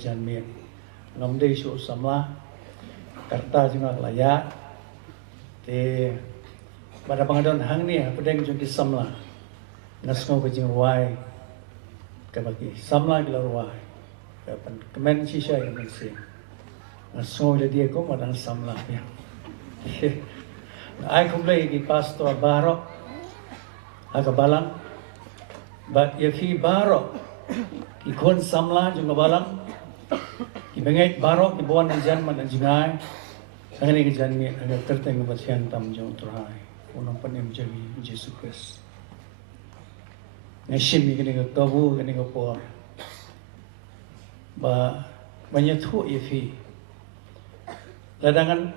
jan miet ngam dei su samla karta junga laya te pada pangadon hang ni pedeng jung ki samla ngasngo ke jing ruai ke bagi samla ki ruai ke pan kemen sisa ke men si ngasngo le dia ko madang samla ya ai kumlei ki pastor barok aga balang but if he barok ki kon samla jung balang ki bengai barok ki bon jan man jingai angani ki jan mi aga terteng basian tam jung turai unang panim jagi Jesus Christ nashim ni kini ka kabu kini ka por ba banyak tu ifi ladangan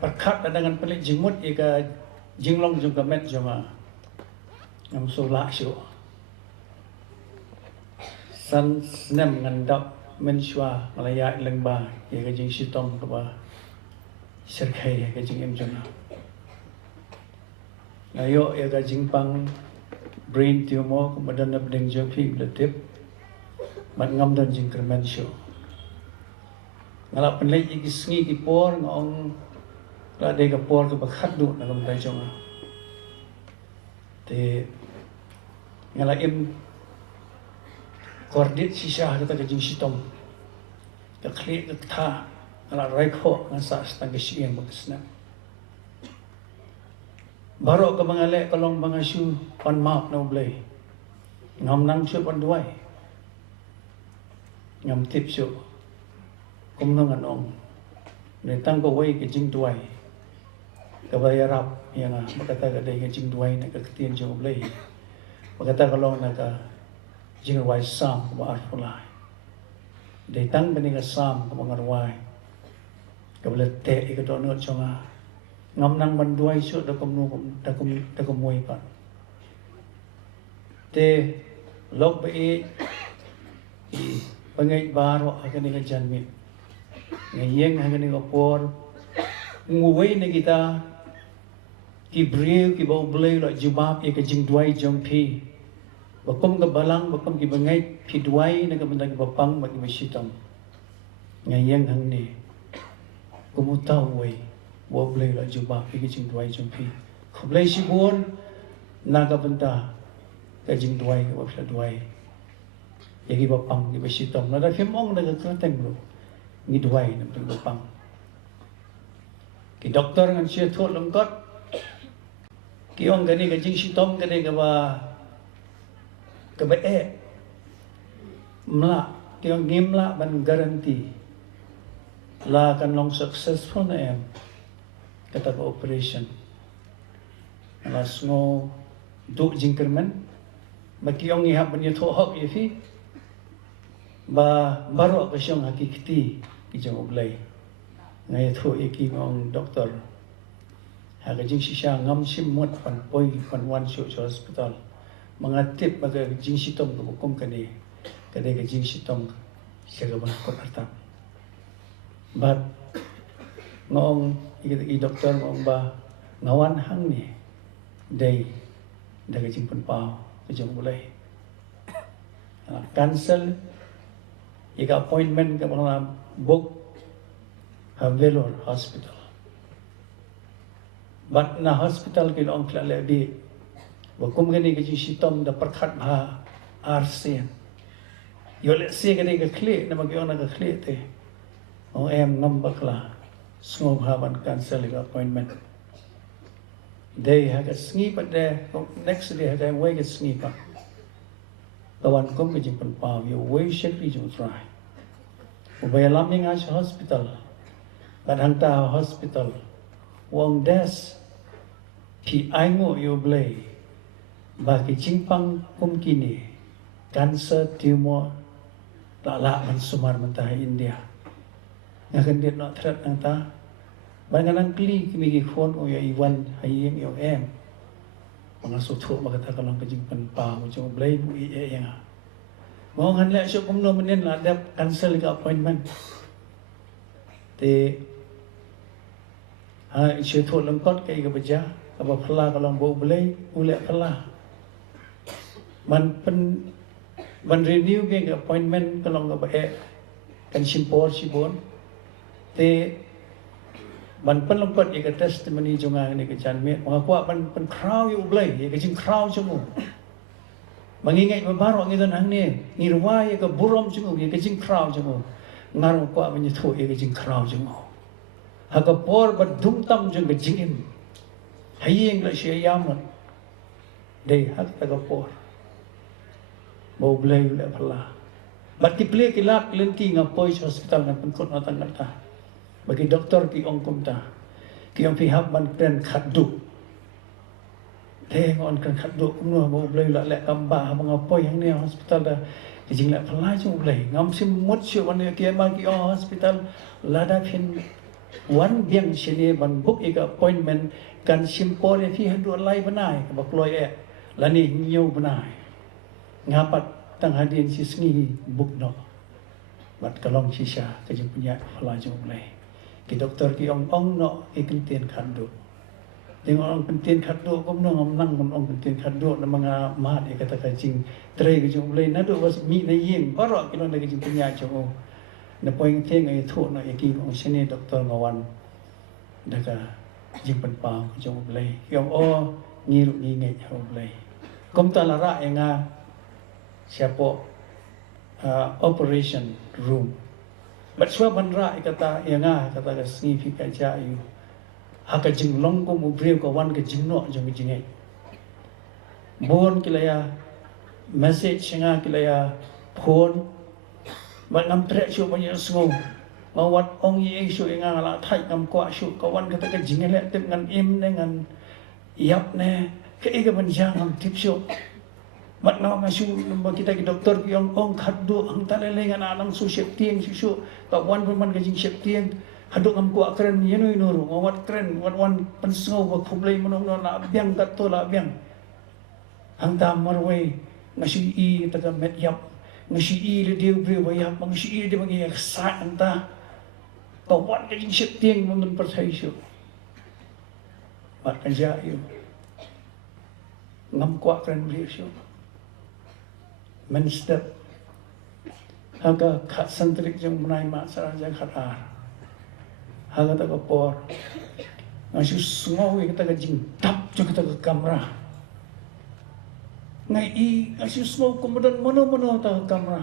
perkat ladangan pelik jimut ika jinglong jung kamet jama ngam sulak syu san snem ngandap menshwa malaya lengba ika jing sitom ka serkai ika jing em jona ayo ika jing pang brain tumor kemudian bedeng jopi letip mat ngam dan jing kermen syu ngalap penlek iki sngi ki por ngong la de ka por ka bakhat du na lam dai jonga te ngala im kordit sisa ta ka jing sitom ka kli ka tha ngala rai kho ngasa stang ki sieng bakasna baru ke mengalek kolong bangasu pan maaf no blay ngam nang syu pan duai ngam tip syu kum nang anong ne tang ko wei ke jing duai ka bayarap yang makata ka dai ke jing duai na ka tien jo blay makata kolong na ka jing wai sam ba arfulai dai tang bani ka sam ka mangarwai ka bele te ka do no chonga ngam nang banduai syu da kum da kum moi pan te lok be i pangai baro agani ka janmi ngayeng agani ka por nguwei na kita ki breu ki bau blei lo jubab e ka jing duai jong pi bakum ka balang bakum ki bangai pi duai na ka bandang bapang bagi masitam ngayeng hang ni kumutau wei wo blei la jubab ki jing duai jong pi khublei si bon naga benta ka jing duai ka bapla duai yagi bapang ki basitam na da phimong na ka teng lo ngi duai na bapang ki doktor ngan sia thot longkot ki ong gani ka jing sitom gani ka ba e mla ki ong ngimla ban garanti la kan long successful na em kata ko operation alas ngo du jingkerman makiong ihap banya thohok ifi ba baro ka siyang hakikti kijang oblay ngay tho iki ngong doktor ha ka jing sisha ngam simot pan poi pan wan shu hospital mga tip baga jing sitom ko kum kani kade ka jing sitom siya ban ko arta but ngong i doktor ngong ba ngawan hang ni day daga jing pan pao ka jong bulay cancel ika appointment ka mga book Velor Hospital but na hospital ki long kla lebi wakum gani ka jing sitom da perkhat ha arsen yo le se gani ka kle na magyo na ka kle te o em ngam bakla small haban cancel the appointment. They had a sneak but there next day had a way a sneak. The one coming from Pav, you way shake region try. By alarming us hospital, but hanta hospital, wong des, pi aingo you blay, baki chimpang kumkini, cancer tumor, tak lak man sumar mentah India. Ngakan dia nak threat nang ta bangan nang kli kimi ki khon o ya iwan hayeng yo em mangaso tho magata kalong kajing pan pa mo jong blai bu i e yang mo han le so kum no menen la dap cancel ka appointment te ha che tho lang kot kai ka baja ka ba phla kalong bo blai u le phla man pen man renew ke appointment kalong ka ba e kan simpor sibon te ban penlongkot ika testimony jonga ni ke janmet mengakua ban crowd yu blai ika jing crowd jongo mangingai babaro ngidan hang ni ngirwa ika burom jongo ika jing crowd jongo ngar kwa ban thu ika jing crowd jongo haga por ban dum tam jong ke jingim hayeng la sia yam dei hak ta por bo blai la phala bat ki ple ki lak lenti ngapoi hospital ngan penkot natan ngata bagi doktor ki ong kumta ki ong pihak ban kren khaddu te ngon kan khaddu kumno bo blai la le kamba mangapoi hang ni hospital da ki jing la phala chu blai ngam sim mot chu ban ki ma ki hospital lada phin wan biang sini ban book ika appointment kan simpol fi handu lai banai ka bakloi lani nyau banai ngapat tang hadin si sngi book no bat kalong sisa ka jing punya phala chu blai ki doktor ki ong no ikin tien khandu ting ong pentien khandu kom no ngam nang ong pentien khandu na mga mat ikata ka jing tre ka chu blai na do was mi na yim paro ki no ka jing punya chu na poing theng ai thu na yaki ong sini doktor ngawan daga jing pen pa ko jong blai yong o ngiru ni ngai ho blai kom ta la ra nga siapo operation room but swa ban ra ikata nga kata ka significa ja yu haka jing long ko mu brew ko wan ka jing no jong jing ai bon kilaya message nga kilaya phone bạn ngắm tre shu bao nhiêu sung mà wat ong ye shu nga la thai ngam kwa shu ka wan ka ta ka jing le tip ngan im ne ngan yap ne ke ga ban jang ngam tip shu mat ngam nga shu ba kita ki doktor ki ong khaddu ang ta le ngan anang su shep tieng shu ka wan ban ka jing shep tieng haduk ngam kwa kren ye no no ru wat kren wat wan pan sngau ba phublei monong no la biang ka to la biang ang ta marwei nga shu I ta ka met yap ngasi I le dia beri bayar ngasi I dia bagi sa anta kawan ka jing septieng mun percaya syu bat kan ja yu ngam kwa kren beri syu men step haga khat santrik jong menai ma sarang jang khat ar haga ta ka por ngasi smau kita ka jing tap jong kita ka kamera ngai I asyik semua kemudian mana ta kamera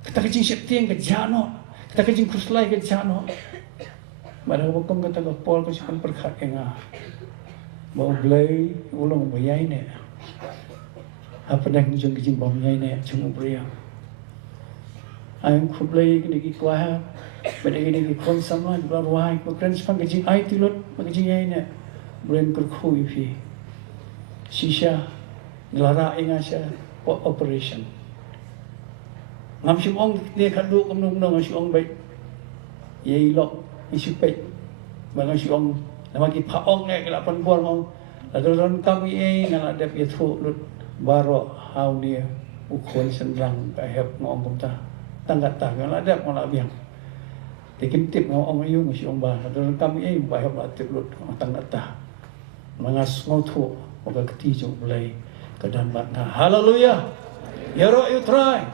kita kecing septieng ke jano kita kecing kuslai ke jano mana bukan kata ke pol ke siapa perkat enga mau blai ulang bayai ne apa dah kecing kecing bom bayai ne cuma beriang ayam kublai kini kikuah pada kini kikon sama jual wahai bukan siapa kecing ai tilot kecing yai ne beriang kerkhui fi sisa Gelara ingat saya operation. Ngam si ong dia khaddu kom nung nung si ong baik. Ye lok isu pek. Bang si ong nama ki pha ong ngai kala pan buar ong. Lalu ron kami ngala dep ye thu lut baro hau dia ukon senrang ka hep ngom kom ta. Tanggat ta ngala dep ngala biang. Tikim tip ngom ong ayu si ong ba. Lalu ron kami ba hep la tip lut tanggat ta. Mangas ngau thu oka keti jong belai kedan batna haleluya ya ro you try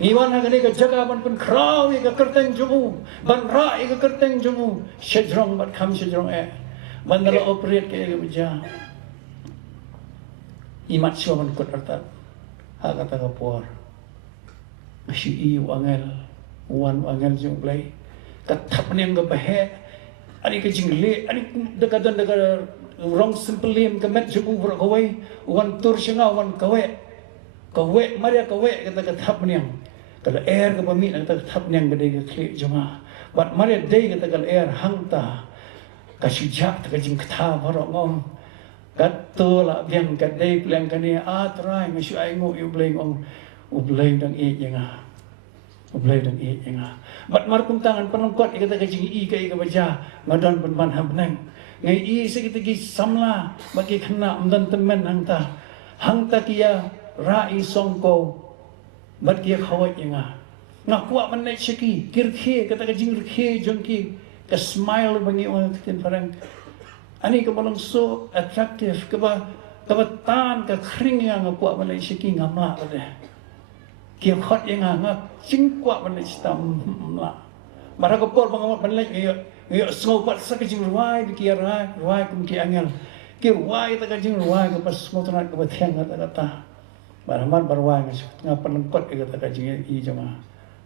iwan hagani ka jaga ban pun kraw ka kerteng jumu ban ra ka kerteng jumu shejrong bat kham shejrong ban dala operate ke beja imat sio ban kot arta ha kata ka por masih I wangel wan wangel jong play kathap ne nga bahe ani ka jingle ani dekadan rong simple lim kemet jumu bro kawai wan tur singa wan kawe maria kawe kata thap niang kala air ka pamit kata thap niang gede ka kli juma bat maria day kata kala air hangta ka sijak ka jing kata baro ngom kat to la biang ka day pleng kani atrai ngasyu ai ngo yu bleng ong ubleng dang e yenga ubleng dang e yenga bat mar kum tangan penongkot kata ka jing I ka baja ngadon ban ham nang ngai I sekitigi samla bagi kena amdan temen hangta kia rai songko bat kia khawai nga ngakwa manai seki kirkhe kata ka jing kirkhe jongki ka smile bagi orang kitin parang ani ka balang so attractive ka ba tan ka kring nga ngakwa manai seki ngamla ade kia khot yang ngak chính quả bên này stam là mà ra kapor bang bên này iyo snow pat sa kajing ruai kia ruai kum kia angel kia ruai ta kajing ruai ko pas snow tanat ko bathiang kata baraman barwai ngap penengkot kata kajing i jama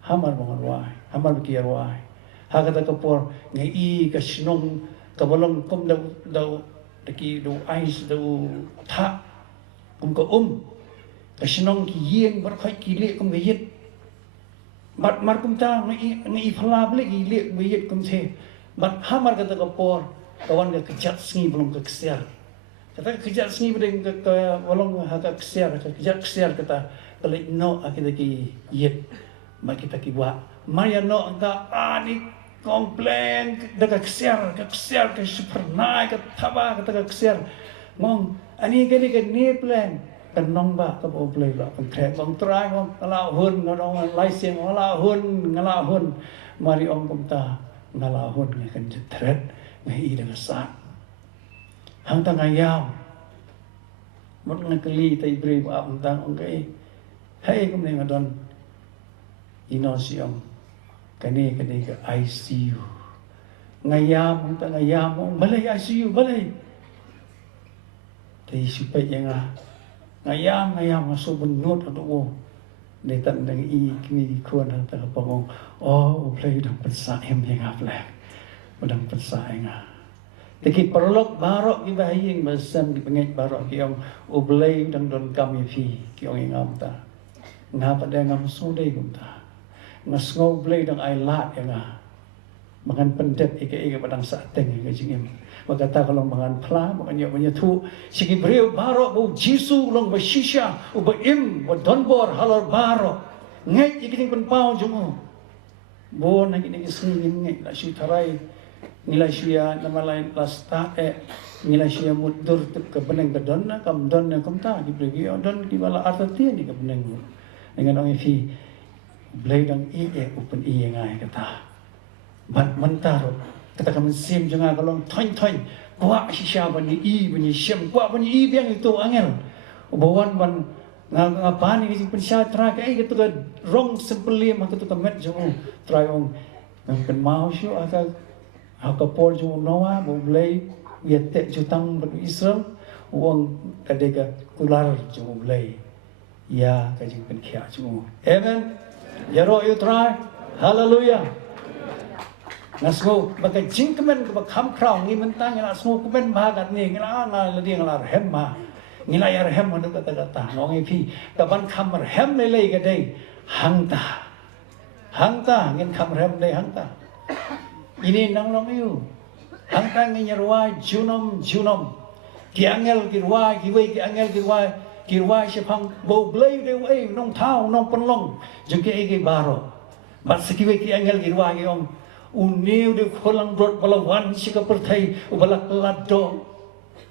hamar bang ruai hamar kia ruai ha kata kapor ngai i ka sinong ka bolong kum dau ki do ais do tha kum ko ka sinong ki yeng bar khai ki le kum ge bat mar kum ta ngai phala ble ki le ge yet kum the bat hamar kata kapor kawan ka kejat sengi belum ke kesiar kata kejat sengi bedeng ke bolong ha ka kesiar kejat kesiar kata kalau no kita ki yet ma kita ki wa maya no ka ani komplain daga kesiar ke super naik ke thaba kata kesiar mong ani ke ni plan kan nong ba ka bo play ba kan khe mong try mong ala hun nong lai sing ala hun mari ong kum ta ngala hun ngai kan jetret ngai i dengan sa hang ta ngai yao mot ngai keli tai bre ba am tang ong kai hai kum nei ngadon inosium kani ke ICU ngayam hang ta ngayam balai ICU balai tai supaya yang ngayam masuk benut atau để tận đang y kimi khuôn hang ta kapong play dang pensa em yang aplek dang pensa nga teki perlok barok ki bahing masam di pengek barok ki ong play dang don kami fi ki ong ngam ta ngapa dang ngam so dei kum ta ngasngau play dang ai lat yang mangan pendet ike padang sateng ke jingem magata kalau mangan pla mangan yo thu sigi breu barok bu jisu long ba shisha u ba im ba donbor halor barok ngai iking pen pau jumu bon nang ini singin ngai la shu tharai nilai sia nama lain lasta nilai sia mudur ke beneng ke don kam don kam ta di bregi don di bala arti ni ke beneng dengan ong fi bledang open ngai kata bat mentaro kata kami sim jangan kalau toin kuat sisa bani sim kuat bani biang itu angel bawan ban ngapa ni sing pensya tra kai gitu kan rong sempeli mak tu kamet jumu try ong nang pen mau syu aka por jumu noa bo blai yete jutang bani Israel wong kadega kular jumu blai ya kajing pen khia jumu amen ya ro you try hallelujah ngasgo baka jingkemen ke kham kraung ni mentang ngila sgo kumen bagat ni ngila ngala di ngala hemma ngila yar hem manu kata nong epi kaban kham hem le ke dei hangta ngin kham hem dei hangta ini nang long yu hangta nginyarwa junom ki angel ki rwa ki wei ki angel ki rwa shepang bo blei de wei nong thau nong penlong jengke ege baro bat sekiwe ki angel ki rwa ki ong uniu de kholang rot balawan sika perthai ubalak lado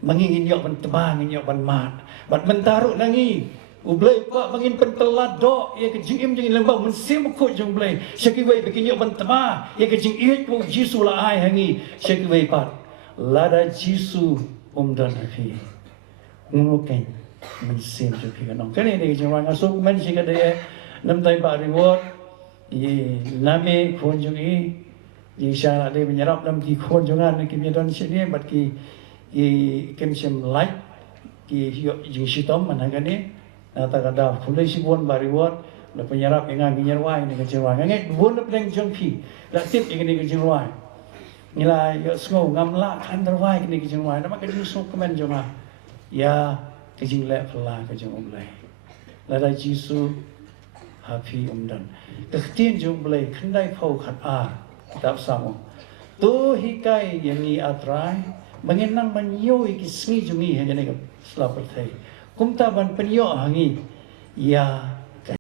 mangingin yo ban tebang yo ban mat bat mentaru nangi ublai pa mangin pen telado ye ke jingim jing lembang mensim ko jong blai sekiwei bikin yo ban teba ye ke jing iet ko jisu la ai hangi sekiwei pat lada jisu dan afi nguken mensim jo ki kanong kani de jing wang asuk men sika de nam tai ba reward ye name khon jong i Jika ada menyerap dalam kikon jangan nak kimia sini, bat ki kemsem light ki jing sitom mana kan ni, nata kada fulai sibon bariwat, la penyerap engang kinyarwai ni kecewai, ngangai buon la pedang jongpi, la tip ini kecewai, nilai yo snow ngamla kan terwai ni kecewai, nama kecing snow kemen jonga, ya kecing lek pelah kecing umlai, lada jisu happy dan, kecing jumlai kendai pau khat tak sama. Tu hikai yang ni atrai, mengenang menyo iki sengi jungi hanya ni selapar thai. Kumta ban penyo hangi, ya